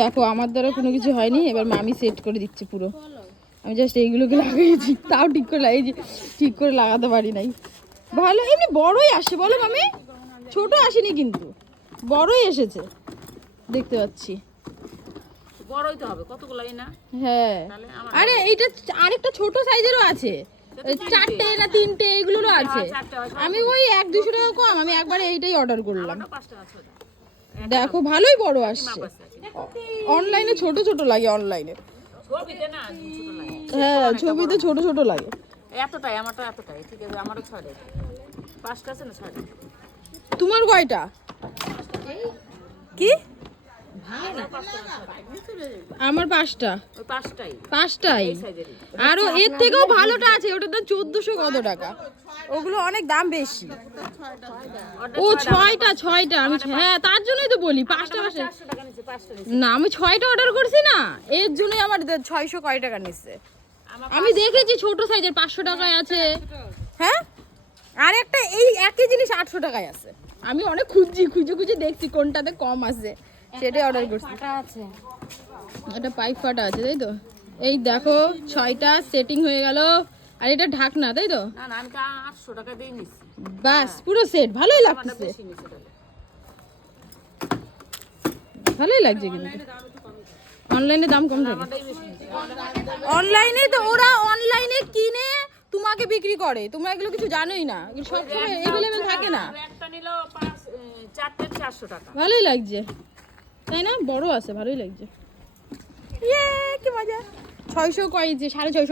দেখো আমার দ্বারা কোনো কিছু হয়নি এবার মামি সেট করে দিচ্ছে পুরো। আমি জাস্ট এইগুলোকে লাগিয়েছি তাও ঠিক করে লাগিয়েছি ঠিক করে লাগাতে পারি নাই। ভালো এমনি বড়ই আসে বলো মামি। ছোট আসেনি কিন্তু বড়ই এসেছে দেখতে পাচ্ছি। বড়ই তো হবে কতগুলো না? হ্যাঁ। আরে এইটা আরেকটা ছোট সাইজেরও আছে। চারটে না তিনটে এগুলোরও আছে। আমি ওই এক দুশো টাকা কম আমি একবারে এইটাই অর্ডার করলাম। দেখো ভালোই বড় আসছে। অনলাইনে ছোট ছোট লাগে অনলাইনে হ্যাঁ ছবিতে ছোট ছোট লাগে। এতটাই আমারটা এতটাই। ঠিক আছে আমারও ছড়ে পাঁচটা আছে না ছড়ে তোমার কয়টা? কি? আমার পাঁচটা। পাঁচটাই। পাঁচটাই। আরও এর থেকেও ভালোটা আছে ওটার দাম চোদ্দশো কত টাকা? ওগুলো অনেক দাম বেশি। ও ছয়টা ছয়টা আমি হ্যাঁ তার জন্যই তো বলি পাঁচটা পাঁচটা। না আমি ছয়টা অর্ডার করছি না এর জন্যই আমার ছয়শো কয় টাকা নিচ্ছে। আমি দেখেছি ছোট সাইজের পাঁচশো টাকায় আছে। হ্যাঁ? আর একটা এই একই জিনিস আটশো টাকায় আছে। আমি অনেক খুঁজছি খুঁজে খুঁজে দেখছি কোনটাতে কম আছে। সেটাই অর্ডার করছি। আছে। এটা পাইপ ফাটা আছে তাই তো? এই দেখো ছয়টা সেটিং হয়ে গেল। আর এটা ঢাকনা তাই তো? বাস পুরো সেট ভালোই লাগতেছে। ভালোই লাগছে কিন্তু। অনলাইনে দাম কম থাকে অনলাইনে তো ওরা অনলাইনে কিনে তোমাকে বিক্রি করে। তোমরা এগুলো কিছু জানোই না। সবসময় এভেলেবেল থাকে না। ভালোই লাগছে। তাই না? বড় আছে ভালোই লাগছে। ইয়ে কি মজা। ছয়শো কয়েছে সাড়ে ছয়শো